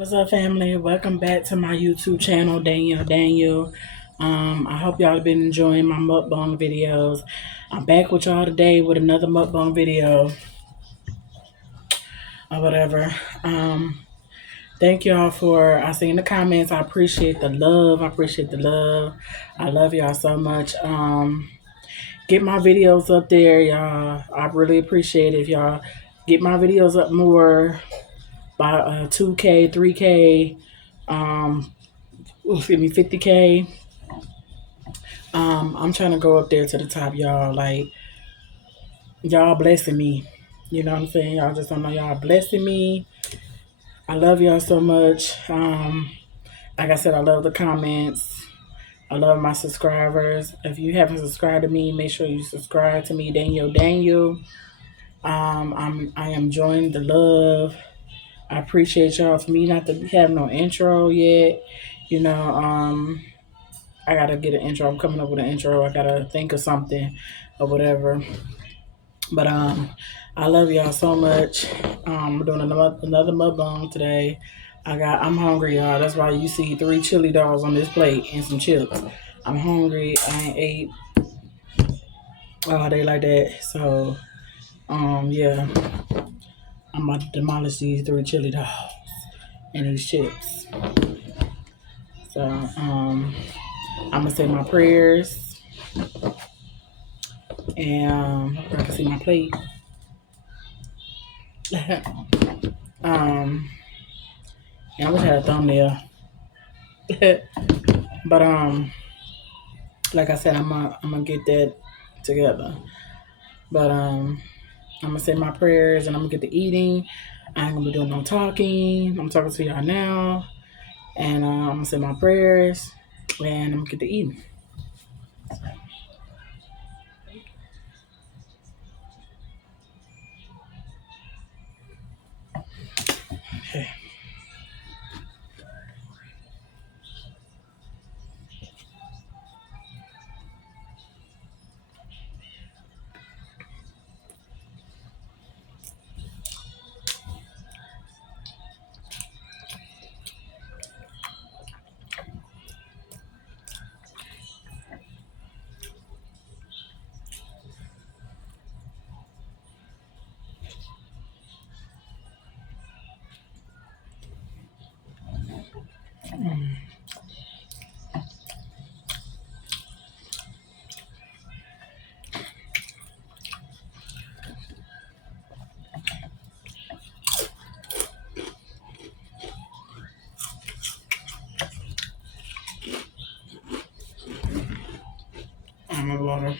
What's up, family? Welcome back to my YouTube channel, Daniel. I hope y'all have been enjoying my mukbang videos. I'm back with y'all today with another mukbang video or whatever. Thank y'all for, I see in the comments, I appreciate the love. I love y'all so much. Get my videos up there, y'all. I really appreciate it if y'all get my videos up more by 2K, 3K, um, 50K. I'm trying to go up there to the top, y'all. Like, y'all blessing me. You know what I'm saying? Y'all just don't know y'all blessing me. I love y'all so much. Like I said, I love the comments. I love my subscribers. If you haven't subscribed to me, make sure you subscribe to me, Daniel. I am enjoying the love. I appreciate y'all. For me not to have no intro yet, you know, I gotta get an intro. I'm coming up with an intro. I gotta think of something or whatever. But I love y'all so much. I'm doing another mukbang today. I'm hungry, y'all. That's why you see 3 chili dogs on this plate and some chips. I'm hungry. I ain't ate all day like that. So yeah, I'm about to demolish these 3 chili dogs and these chips. So I'm gonna say my prayers and I can see my plate. And I wish I had a thumbnail. But like I said, I'm gonna get that together. But I'm gonna say my prayers and I'm gonna get to eating. I ain't gonna be doing no talking. I'm talking to y'all now, and I'm gonna say my prayers and I'm gonna get to eating. Okay. My water.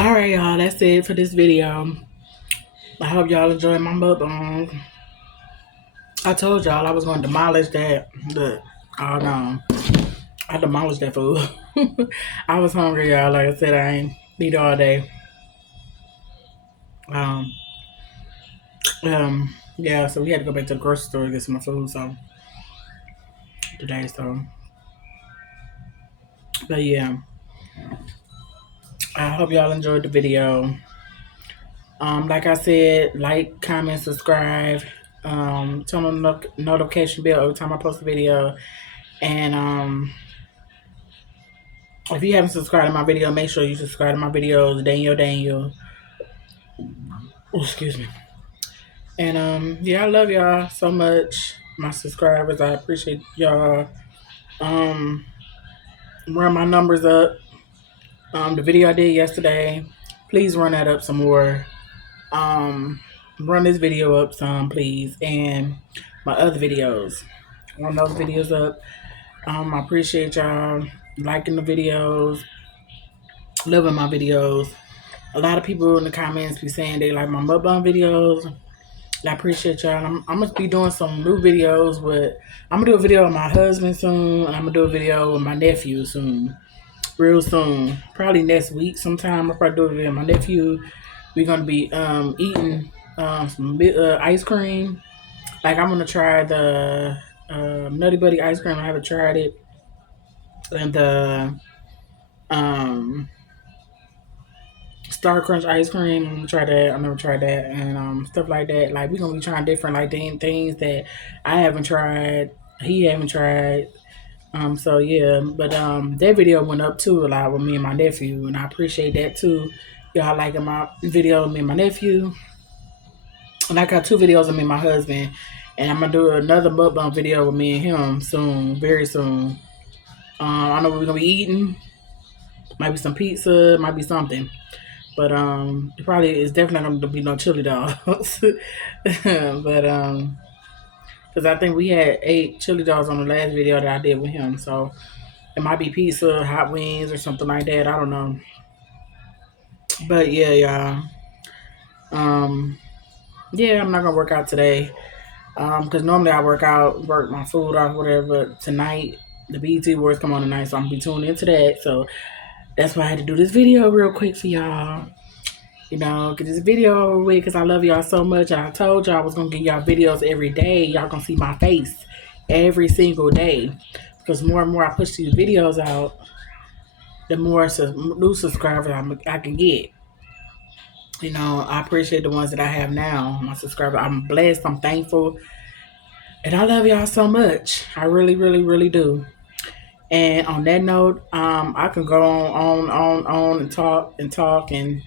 All right, y'all. That's it for this video. I hope y'all enjoyed my mukbang. I told y'all I was going to demolish that. Look, oh no. I demolished that food. I was hungry, y'all. Like I said, I ain't eat all day. Um, yeah, so we had to go back to the grocery store to get some food. So today, but yeah, I hope y'all enjoyed the video. Like I said, like, comment, subscribe, turn on the notification bell every time I post a video, and if you haven't subscribed to my video, make sure you subscribe to my videos, Daniel. Oh, excuse me. And yeah, I love y'all so much, my subscribers. I appreciate y'all. Um, run my numbers up. The video I did yesterday, please run that up some more. Um, run this video up some, please, and my other videos. Run those videos up. I appreciate y'all liking the videos, loving my videos. A lot of people in the comments be saying they like my mukbang videos. I appreciate y'all. I'm gonna be doing some new videos with. I'm gonna do a video with my husband soon, and I'm gonna do a video with my nephew soon, real soon. Probably next week sometime. I'll probably do a video with my nephew. We're gonna be eating some ice cream. Like, I'm gonna try the Nutty Buddy ice cream. I haven't tried it, and the um Star Crunch ice cream. I'm gonna try that. I never tried that, and stuff like that. Like, we're gonna be trying different like things that I haven't tried. He haven't tried. So yeah, but that video went up too a lot with me and my nephew, and I appreciate that too. Y'all liking my video with me and my nephew, and I got two videos of me and my husband, and I'm gonna do another mukbang video with me and him soon, very soon. I know what we're gonna be eating. Might be some pizza, might be something. But it probably is definitely not gonna be no chili dogs. But because I think we had 8 chili dogs on the last video that I did with him, so it might be pizza, hot wings, or something like that. I don't know. But yeah, y'all. Yeah, I'm not gonna work out today. Because normally I work my food off, whatever. But tonight, the BET Awards come on tonight, so I'm gonna be tuning into that. So that's why I had to do this video real quick for y'all. You know, get this video over with because I love y'all so much. And I told y'all I was going to give y'all videos every day. Y'all going to see my face every single day. Because more and more I push these videos out, the more new subscribers I can get. You know, I appreciate the ones that I have now, my subscribers. I'm blessed. I'm thankful. And I love y'all so much. I really, really, really do. And on that note, I can go on and talk and,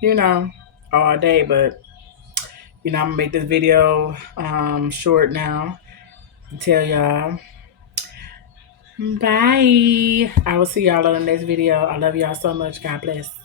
you know, all day. But I'm gonna make this video short now to tell y'all bye. I will see y'all on the next video. I love y'all so much. God bless.